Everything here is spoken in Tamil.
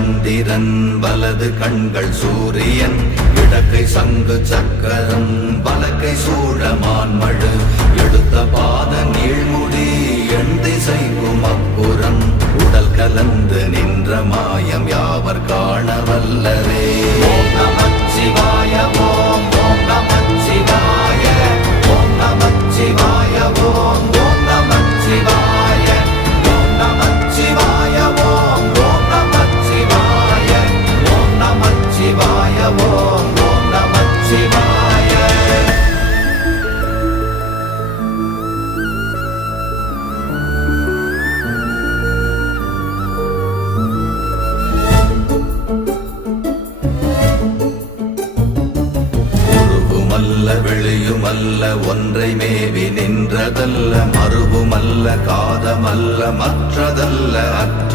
சந்திரன் வலது கண்கள் சூரியன் இடக்கை சங்கு சக்கரம் வலக்கை சூழமான்மழு எடுத்த பாத நீழ்முடி எண் திசைக்கும் அப்புறம் உடல் கலந்து நின்ற மாயம் யாவர் காண வல்லரே. ஓம் நமச்சிவாய ஓம் ஓம் நமச்சிவாய ஓம் நமச்சிவாய ஓம் ஓம் நமச்சிவாய ஓம் நமச்சிவாய ஓம் ஓம் நமச்சிவாய ஓம் நமச்சிவாய ஓம் ஓம் நமச்சிவாய. வெளியுமல்ல ஒன்றை மேவி நின்றதல்ல மறுவுமல்ல காதமல்ல மற்றதல்ல அற்ற